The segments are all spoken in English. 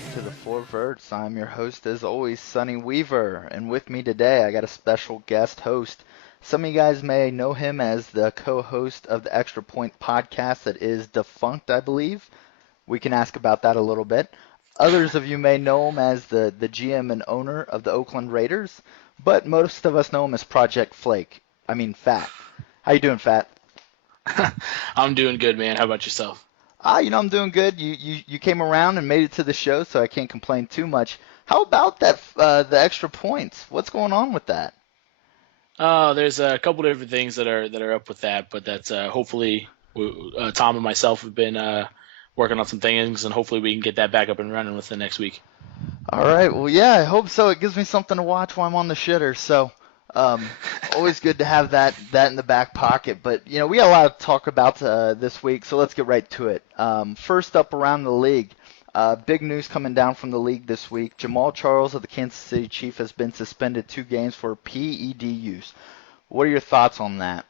back to the Four Verts. I'm your host, as always, Sonny Weaver, and with me today I got a special guest host. Some of you guys may know him as the co-host of the Extra Point podcast that is defunct, I believe. We can ask about that a little bit. Others of you may know him as the GM and owner of the Oakland Raiders, but most of us know him as Project Flake. I mean, Fat. How you doing, Fat? I'm doing good, man. How about yourself? I'm doing good. You came around and made it to the show, so I can't complain too much. How about that the extra points? What's going on with that? Oh, there's a couple different things that are up with that, but that's hopefully Tom and myself have been working on some things, and hopefully we can get that back up and running within next week. All right. Well, yeah, I hope so. It gives me something to watch while I'm on the shitter. So, always good to have that in the back pocket. But we got a lot to talk about this week, so let's get right to it. First up around the league, big news coming down from the league this week. Jamal Charles of the Kansas City Chiefs has been suspended 2 games for PED use. What are your thoughts on that?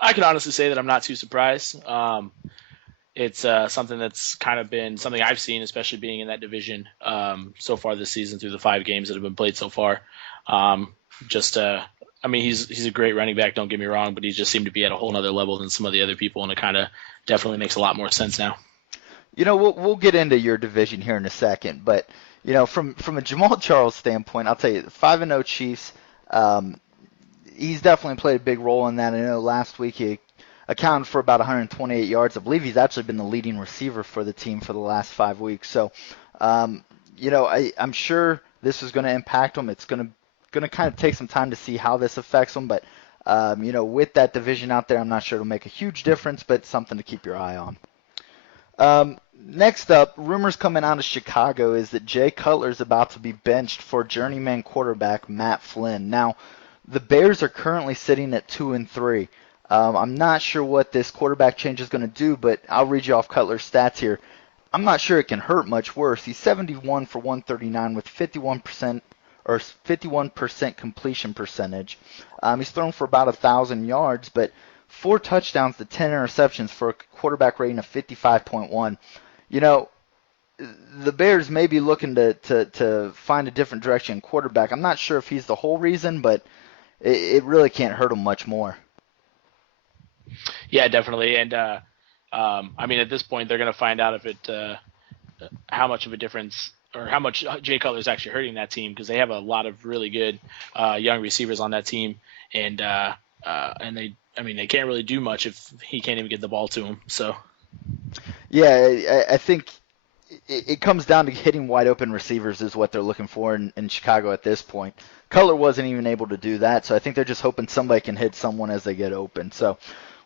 I can honestly say that I'm not too surprised. It's something that's kind of been something I've seen, especially being in that division so far this season through the 5 games that have been played so far. He's a great running back, don't get me wrong, but he just seemed to be at a whole other level than some of the other people, and it kind of definitely makes a lot more sense now. We'll get into your division here in a second, but from a Jamal Charles standpoint, I'll tell you, the 5-0 Chiefs, he's definitely played a big role in that. I know last week he accounted for about 128 yards. I believe he's actually been the leading receiver for the team for the last 5 weeks. So, I'm sure this is going to impact him. It's going to kind of take some time to see how this affects him. But, with that division out there, I'm not sure it'll make a huge difference, but something to keep your eye on. Next up, rumors coming out of Chicago is that Jay Cutler is about to be benched for journeyman quarterback Matt Flynn. Now, the Bears are currently sitting at 2-3. I'm not sure what this quarterback change is going to do, but I'll read you off Cutler's stats here. I'm not sure it can hurt much worse. He's 71 for 139 with 51% completion percentage. He's thrown for about 1,000 yards, but 4 touchdowns to 10 interceptions for a quarterback rating of 55.1. The Bears may be looking to find a different direction in quarterback. I'm not sure if he's the whole reason, but it really can't hurt him much more. Yeah, definitely. And at this point, they're going to find out how much of a difference or how much Jay Cutler is actually hurting that team, because they have a lot of really good young receivers on that team, and they can't really do much if he can't even get the ball to him. So. Yeah, I think it comes down to hitting wide open receivers is what they're looking for in Chicago at this point. Cutler wasn't even able to do that, so I think they're just hoping somebody can hit someone as they get open. So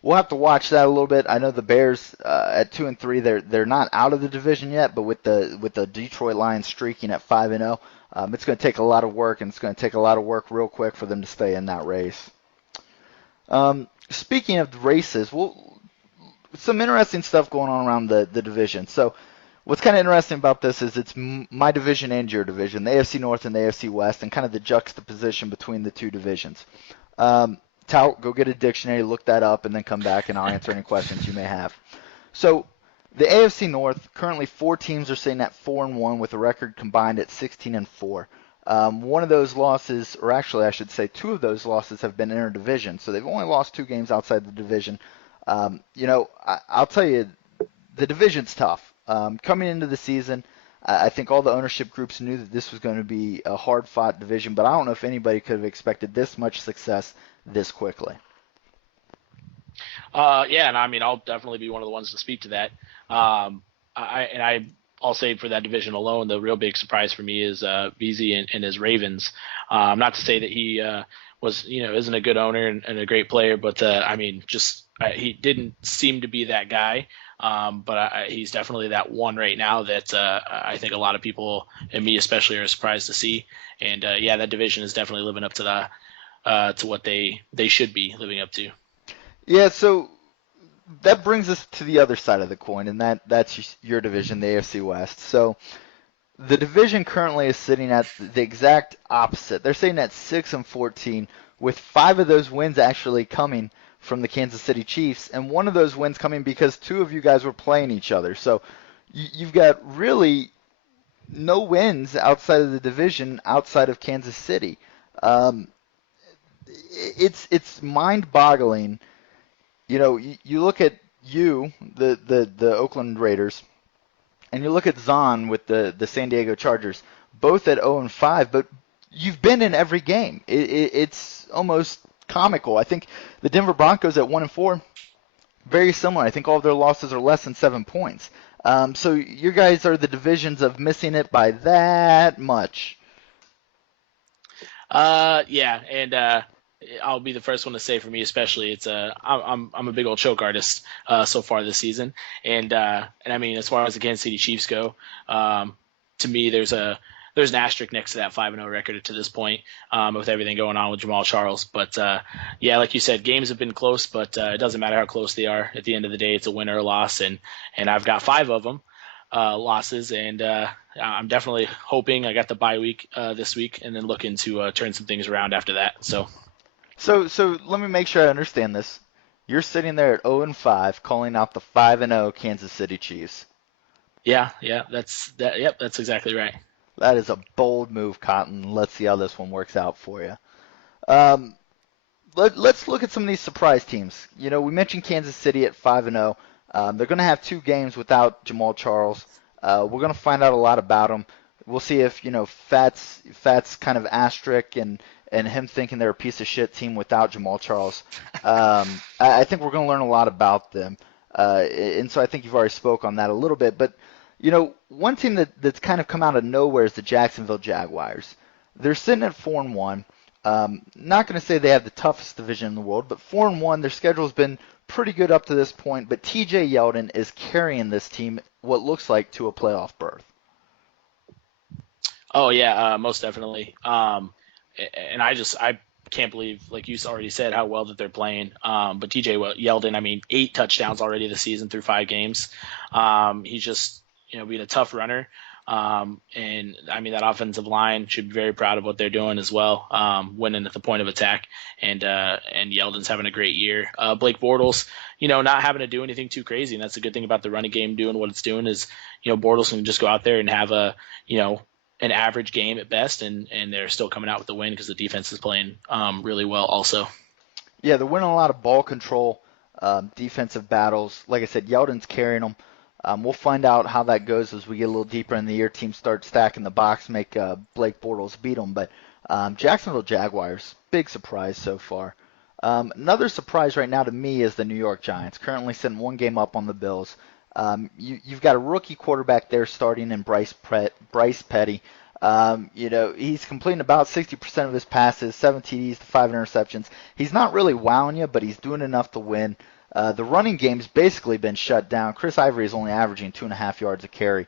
we'll have to watch that a little bit. I know the Bears at 2-3, they're not out of the division yet, but with the Detroit Lions streaking at 5-0, it's going to take a lot of work, and it's going to take a lot of work real quick for them to stay in that race. Speaking of races, some interesting stuff going on around the division. So what's kind of interesting about this is it's my division and your division, the AFC North and the AFC West, and kind of the juxtaposition between the two divisions. Tout, go get a dictionary, look that up, and then come back and I'll answer any questions you may have. So the AFC North, currently 4 teams are sitting at 4-1 with a record combined at 16-4. One of those losses, or actually I should say 2 of those losses have been interdivision, so they've only lost 2 games outside the division. I'll tell you, the division's tough. Coming into the season, I think all the ownership groups knew that this was going to be a hard-fought division, but I don't know if anybody could have expected this much success this quickly. And I'll definitely be one of the ones to speak to that. I'll say for that division alone, the real big surprise for me is VZ and his Ravens. Not to say that he isn't a good owner and a great player, but he didn't seem to be that guy. But he's definitely that one right now that I think a lot of people, and me especially, are surprised to see. And that division is definitely living up to what they should be living up to. Yeah, so that brings us to the other side of the coin, and that's your division, the AFC West. So the division currently is sitting at the exact opposite. They're sitting at 6-14, with 5 of those wins actually coming from the Kansas City Chiefs, and one of those wins coming because 2 of you guys were playing each other. So you've got really no wins outside of the division, outside of Kansas City. Um, it's mind-boggling. You look at the Oakland Raiders, and you look at Zahn with the San Diego Chargers, both at 0 and 5, but you've been in every game. It's almost comical. I think the Denver Broncos at 1 and 4, very similar. I think all of their losses are less than 7 points. So your guys are the divisions of missing it by that much. Yeah, and I'll be the first one to say for me, especially, it's I'm a big old choke artist so far this season, and I mean, as far as the Kansas City Chiefs go, to me there's an asterisk next to that 5-0 record to this point, with everything going on with Jamal Charles. But yeah, like you said, games have been close, but it doesn't matter how close they are. At the end of the day, it's a win or a loss, and I've got 5 of them. Losses, and I'm definitely hoping I got the bye week this week, and then looking to turn some things around after that. So let me make sure I understand this. You're sitting there at 0 and 5, calling out the 5 and 0 Kansas City Chiefs. Yeah, Yep, that's exactly right. That is a bold move, Cotton. Let's see how this one works out for you. Um, let's look at some of these surprise teams. We mentioned Kansas City at 5 and 0. They're going to have 2 games without Jamal Charles. We're going to find out a lot about them. We'll see if Fat's kind of asterisk and him thinking they're a piece of shit team without Jamal Charles. I think we're going to learn a lot about them. And so I think you've already spoke on that a little bit. But one team that's kind of come out of nowhere is the Jacksonville Jaguars. They're sitting at 4 and 1. Not going to say they have the toughest division in the world, but 4 and 1. Their schedule's been pretty good up to this point. But T.J. Yeldon is carrying this team what looks like to a playoff berth. Oh yeah, most definitely. And I can't believe, like you already said, how well that they're playing. But T.J. Yeldon, I mean, 8 touchdowns already this season through 5 games. He's just being a tough runner. And I mean, that offensive line should be very proud of what they're doing as well, winning at the point of attack, and Yeldon's having a great year. Blake Bortles, not having to do anything too crazy, and that's the good thing about the running game doing what it's doing is, Bortles can just go out there and have an average game at best, and they're still coming out with the win because the defense is playing really well also. Yeah, they're winning a lot of ball control, defensive battles. Like I said, Yeldon's carrying them. We'll find out how that goes as we get a little deeper in the year. Teams start stacking the box, make Blake Bortles beat them. But Jacksonville Jaguars, big surprise so far. Another surprise right now to me is the New York Giants, currently sitting 1 game up on the Bills. You've got a rookie quarterback there starting in Bryce Petty. He's completing about 60% of his passes, 7 TDs to 5 interceptions. He's not really wowing you, but he's doing enough to win. The running game's basically been shut down. Chris Ivory is only averaging 2.5 yards a carry.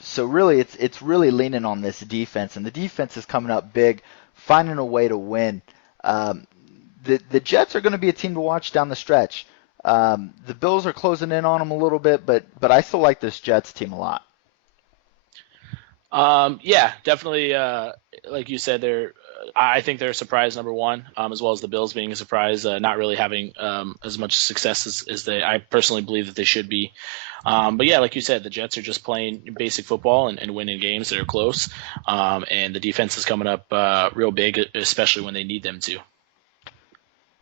So really, it's really leaning on this defense, and the defense is coming up big, finding a way to win. The Jets are going to be a team to watch down the stretch. The Bills are closing in on them a little bit, but I still like this Jets team a lot. Yeah, definitely. Like you said, I think they're a surprise number one, as well as the Bills being a surprise, not really having as much success as I personally believe that they should be. But yeah, like you said, the Jets are just playing basic football and winning games that are close, and the defense is coming up real big, especially when they need them to.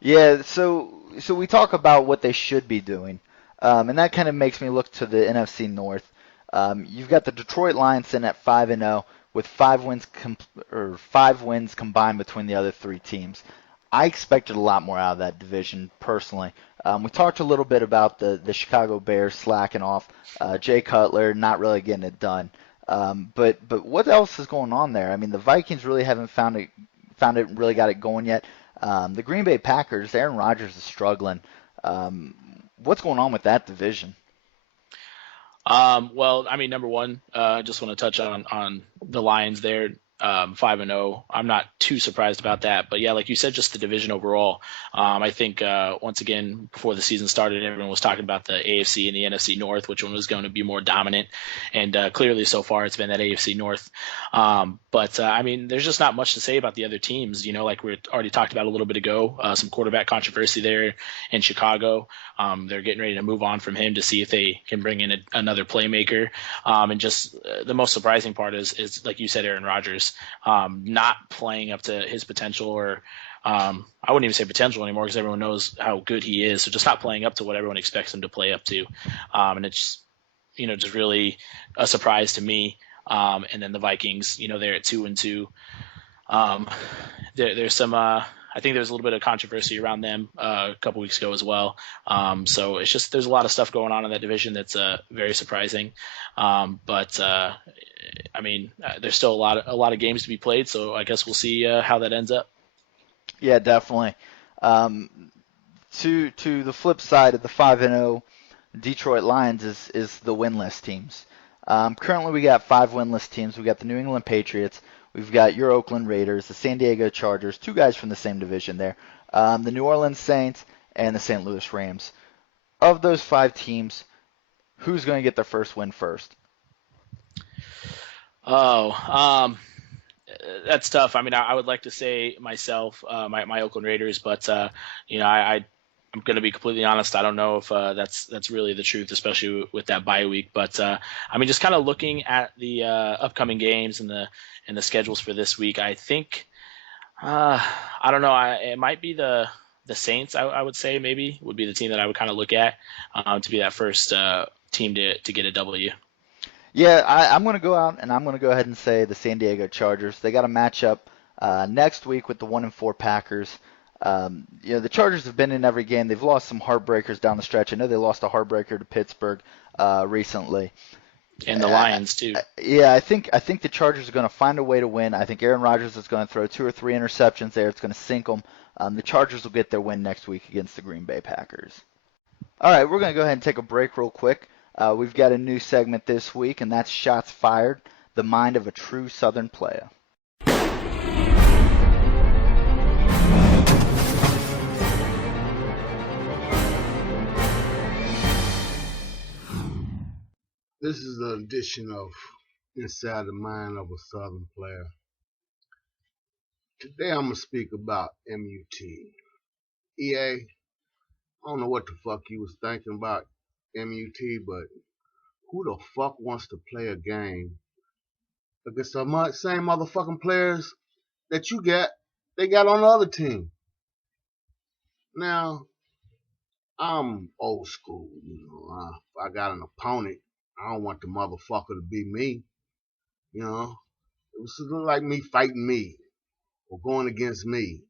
Yeah, so we talk about what they should be doing, and that kind of makes me look to the NFC North. You've got the Detroit Lions sitting at 5 and 0 with 5 wins combined between the other 3 teams. I expected a lot more out of that division personally. We talked a little bit about the Chicago Bears slacking off, Jay Cutler not really getting it done. But what else is going on there? I mean, the Vikings really haven't found it really got it going yet. The Green Bay Packers, Aaron Rodgers is struggling. What's going on with that division? Well, I mean, number one, I just want to touch on the Lions there. 5-0. I'm not too surprised about that. But yeah, like you said, just the division overall. I think once again, before the season started, everyone was talking about the AFC and the NFC North, which one was going to be more dominant. And clearly so far it's been that AFC North. But I mean, there's just not much to say about the other teams. Like we already talked about a little bit ago, some quarterback controversy there in Chicago. They're getting ready to move on from him to see if they can bring in another playmaker. And just the most surprising part is like you said, Aaron Rodgers not playing up to his potential, or I wouldn't even say potential anymore because everyone knows how good he is. So just not playing up to what everyone expects him to play up to. And it's, just really a surprise to me. And then the Vikings, they're at 2-2. There's some, I think there's a little bit of controversy around them a couple weeks ago as well. So it's just there's a lot of stuff going on in that division that's very surprising. But I mean, there's still a lot of games to be played. So I guess we'll see how that ends up. Yeah, definitely. To the flip side of the 5-0 Detroit Lions is the winless teams. Currently, we got 5 winless teams. We got the New England Patriots. We've got your Oakland Raiders, the San Diego Chargers, 2 guys from the same division there, the New Orleans Saints, and the St. Louis Rams. Of those 5 teams, who's going to get their first win first? Oh, that's tough. I mean, I would like to say myself, my Oakland Raiders, but I'm going to be completely honest. I don't know if that's really the truth, especially with that bye week. But I mean, just kind of looking at the upcoming games and the schedules for this week, I think I don't know. It might be the Saints. I would say maybe would be the team that I would kind of look at to be that first team to get a W. Yeah, I'm going to go out and I'm going to go ahead and say the San Diego Chargers. They got a matchup next week with the 1-4 Packers. The Chargers have been in every game. They've lost some heartbreakers down the stretch. I know they lost a heartbreaker to Pittsburgh recently. And the Lions too. Yeah, I think the Chargers are going to find a way to win. I think Aaron Rodgers is going to throw 2 or 3 interceptions there. It's going to sink them. The Chargers will get their win next week against the Green Bay Packers. All right, we're going to go ahead and take a break real quick. We've got a new segment this week, and that's Shots Fired, the mind of a true Southern player. This is an edition of Inside the Mind of a Southern Player. Today I'm going to speak about MUT. EA, I don't know what the fuck you was thinking about MUT, but who the fuck wants to play a game against the same motherfucking players that they got on the other team? Now, I'm old school, if I got an opponent, I don't want the motherfucker to be me, It was like me fighting me or going against me.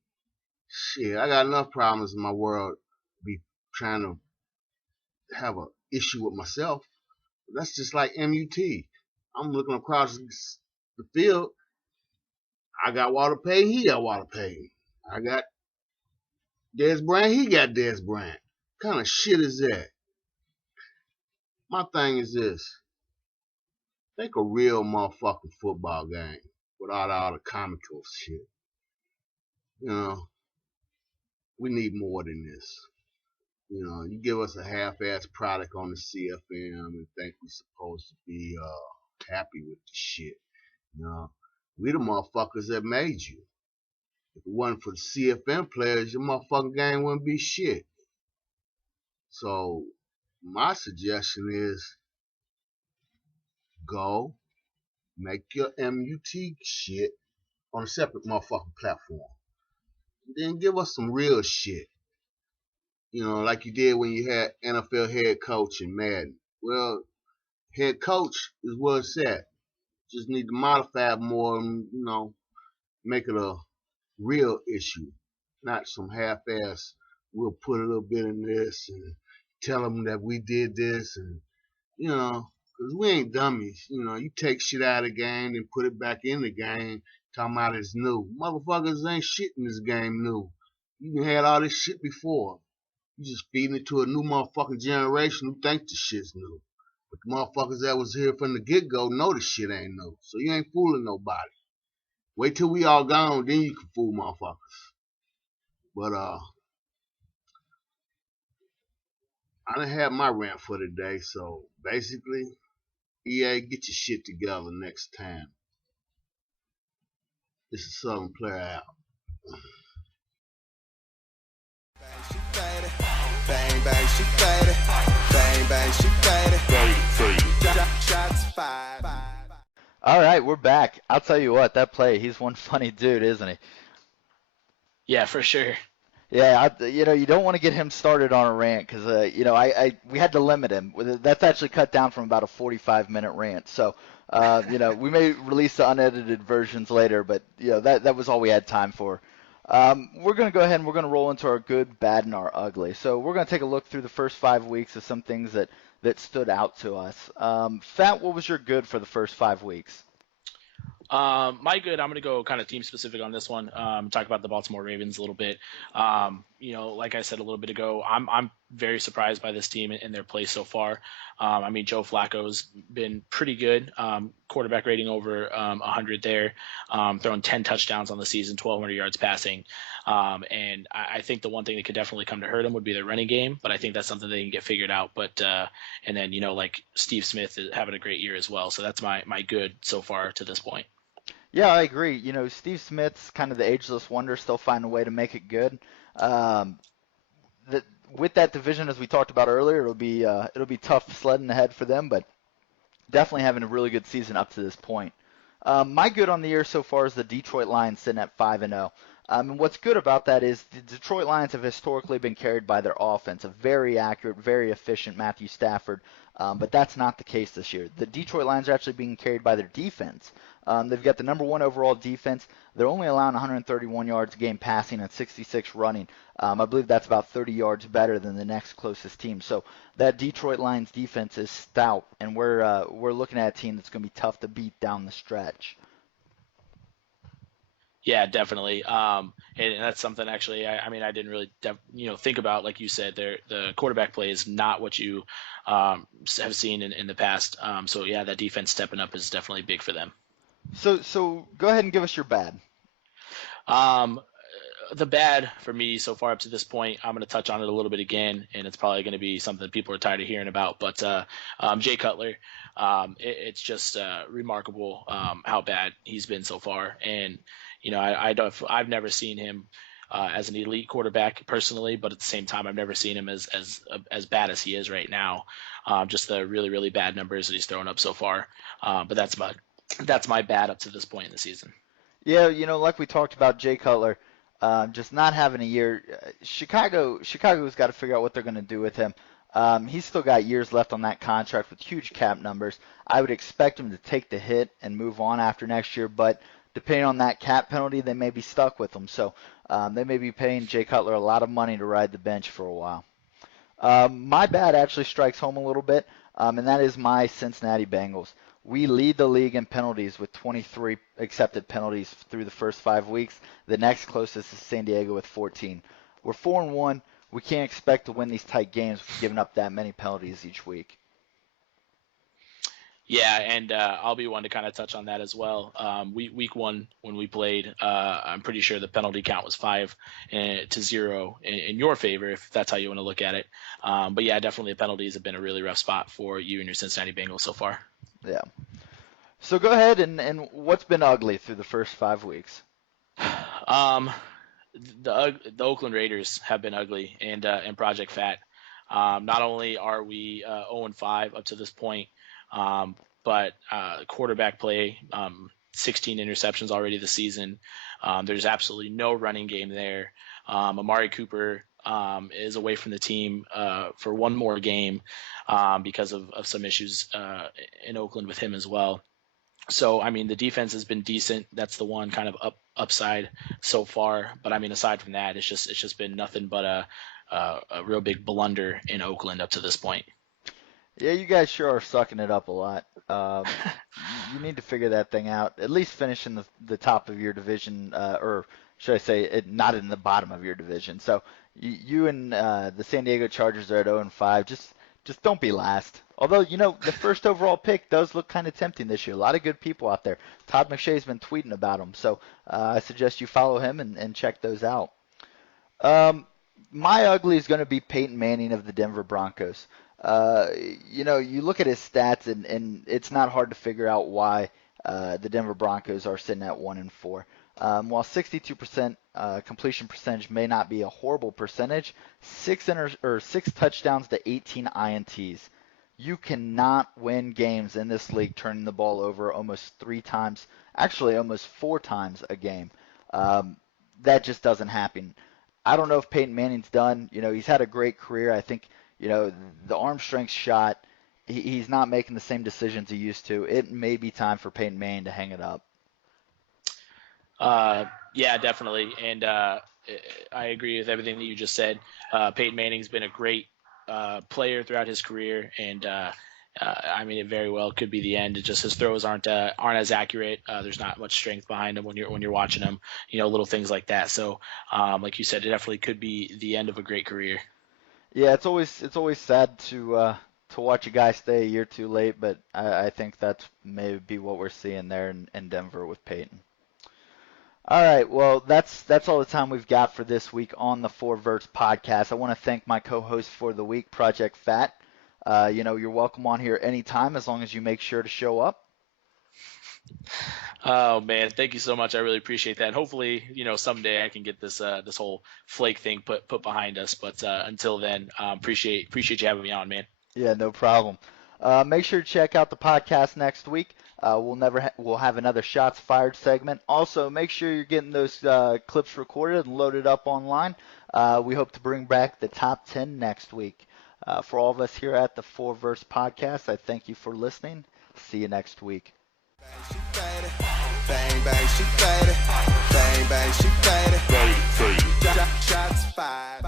Shit, I got enough problems in my world to be trying to have an issue with myself. That's just like MUT. I'm looking across the field. I got Walter Payton, he got Walter Payton. I got Des Bryant, he got Des Bryant. What kind of shit is that? My thing is this. Make a real motherfucking football game without all the comical shit. We need more than this. You give us a half-ass product on the CFM and think we're supposed to be happy with the shit. We the motherfuckers that made you. If it wasn't for the CFM players, your motherfucking game wouldn't be shit. So my suggestion is go make your MUT shit on a separate motherfucking platform. Then give us some real shit. Like you did when you had NFL head coach in Madden. Well, head coach is where it's at. Just need to modify it more and, make it a real issue. Not some half-ass, we'll put a little bit in this and tell them that we did this and, because we ain't dummies. You take shit out of the game and put it back in the game talking about it's new. Motherfuckers ain't shit in this game new. You had all this shit before. You just feeding it to a new motherfucking generation who think the shit's new. But the motherfuckers that was here from the get-go know the shit ain't new. So you ain't fooling nobody. Wait till we all gone, then you can fool motherfuckers. But I done had my rant for today, so basically, EA, get your shit together next time. This is Southern Player out. Bang bang, she faded. Bang bang, she faded. Shots fired. All right, we're back. I'll tell you what, that play, he's one funny dude, isn't he? Yeah, for sure. Yeah, you don't want to get him started on a rant because, we had to limit him. That's actually cut down from about a 45-minute rant. So, we may release the unedited versions later, but, that was all we had time for. We're going to go ahead and we're going to roll into our good, bad, and our ugly. So we're going to take a look through the first 5 weeks of some things that stood out to us. Fat, what was your good for the first 5 weeks? My good, I'm going to go kind of team specific on this one. Talk about the Baltimore Ravens a little bit. Like I said a little bit ago, I'm very surprised by this team and their play so far. Joe Flacco's been pretty good. Quarterback rating over 100 there, throwing 10 touchdowns on the season, 1,200 yards passing. And I think the one thing that could definitely come to hurt him would be their running game, but I think that's something they can get figured out. But and then like Steve Smith is having a great year as well. So that's my good so far to this point. Yeah, I agree. Steve Smith's kind of the ageless wonder, still finding a way to make it good. With that division, as we talked about earlier, it'll be tough sledding ahead for them, but definitely having a really good season up to this point. My good on the year so far is the Detroit Lions sitting at 5-0. And what's good about that is the Detroit Lions have historically been carried by their offense, a very accurate, very efficient Matthew Stafford, but that's not the case this year. The Detroit Lions are actually being carried by their defense. They've got the number 1 overall defense. They're only allowing 131 yards a game passing and 66 running. I believe that's about 30 yards better than the next closest team. So that Detroit Lions defense is stout, and we're looking at a team that's going to be tough to beat down the stretch. Yeah, definitely. And that's something actually. I didn't really, think about, like you said, the quarterback play is not what you have seen in the past. So yeah, that defense stepping up is definitely big for them. So go ahead and give us your bad. The bad for me so far up to this point, I'm going to touch on it a little bit again, and it's probably going to be something people are tired of hearing about. But Jay Cutler, it's just remarkable how bad he's been so far. And I've never seen him as an elite quarterback personally, but at the same time, I've never seen him as bad as he is right now. Just the really, really bad numbers that he's throwing up so far. But that's my bad up to this point in the season. Yeah, like we talked about Jay Cutler, just not having a year. Chicago's got to figure out what they're going to do with him. He's still got years left on that contract with huge cap numbers. I would expect him to take the hit and move on after next year, but depending on that cap penalty, they may be stuck with him. So they may be paying Jay Cutler a lot of money to ride the bench for a while. My bad actually strikes home a little bit, and that is my Cincinnati Bengals. We lead the league in penalties with 23 accepted penalties through the first 5 weeks. The next closest is San Diego with 14. We're 4-1. We can't expect to win these tight games with giving up that many penalties each week. Yeah, and I'll be one to kind of touch on that as well. Week 1 when we played, I'm pretty sure the penalty count was 5-0 in your favor, if that's how you want to look at it. But yeah, definitely the penalties have been a really rough spot for you and your Cincinnati Bengals so far. Yeah. So go ahead and what's been ugly through the first 5 weeks? The Oakland Raiders have been ugly, and Project Fat. Not only are we 0-5 up to this point, but quarterback play, 16 interceptions already this season. There's absolutely no running game there. Amari Cooper is away from the team for one more game because of some issues in Oakland with him as well. So, the defense has been decent. That's the one kind of upside so far. But, aside from that, it's just been nothing but a real big blunder in Oakland up to this point. Yeah, you guys sure are sucking it up a lot. You need to figure that thing out. At least finish in the top of your division, or should I say, not in the bottom of your division. So you and the San Diego Chargers are at 0-5. Just just don't be last. Although, the first overall pick does look kind of tempting this year. A lot of good people out there. Todd McShay's been tweeting about him, so I suggest you follow him and check those out. My ugly is going to be Peyton Manning of the Denver Broncos. You look at his stats, and it's not hard to figure out why the Denver Broncos are sitting at 1-4. While 62% completion percentage may not be a horrible percentage, 6 touchdowns to 18 INTs. You cannot win games in this league turning the ball over almost 3 times, actually almost 4 times a game. That just doesn't happen. I don't know if Peyton Manning's done. He's had a great career. I think, the arm strength shot, he's not making the same decisions he used to. It may be time for Peyton Manning to hang it up. Yeah, definitely. And I agree with everything that you just said. Peyton Manning's been a great player throughout his career, and it very well could be the end. It just his throws aren't as accurate. There's not much strength behind him when you're watching him. Little things like that. So, like you said, it definitely could be the end of a great career. Yeah, it's always sad to watch a guy stay a year too late, but I think that's maybe what we're seeing there in Denver with Peyton. All right, well, that's all the time we've got for this week on the Verts podcast. I want to thank my co-host for the week, Project Fat. You're welcome on here anytime as long as you make sure to show up. Oh man, thank you so much. I really appreciate that. Hopefully, someday I can get this whole flake thing put behind us. But until then, appreciate you having me on, man. Yeah, no problem. Make sure to check out the podcast next week. We'll have another Shots Fired segment. Also, make sure you're getting those clips recorded and loaded up online. We hope to bring back the top 10 next week. For all of us here at the Verts podcast, I thank you for listening. See you next week. Bang, bang, she faded. Bang, bang, she faded. Shots fired.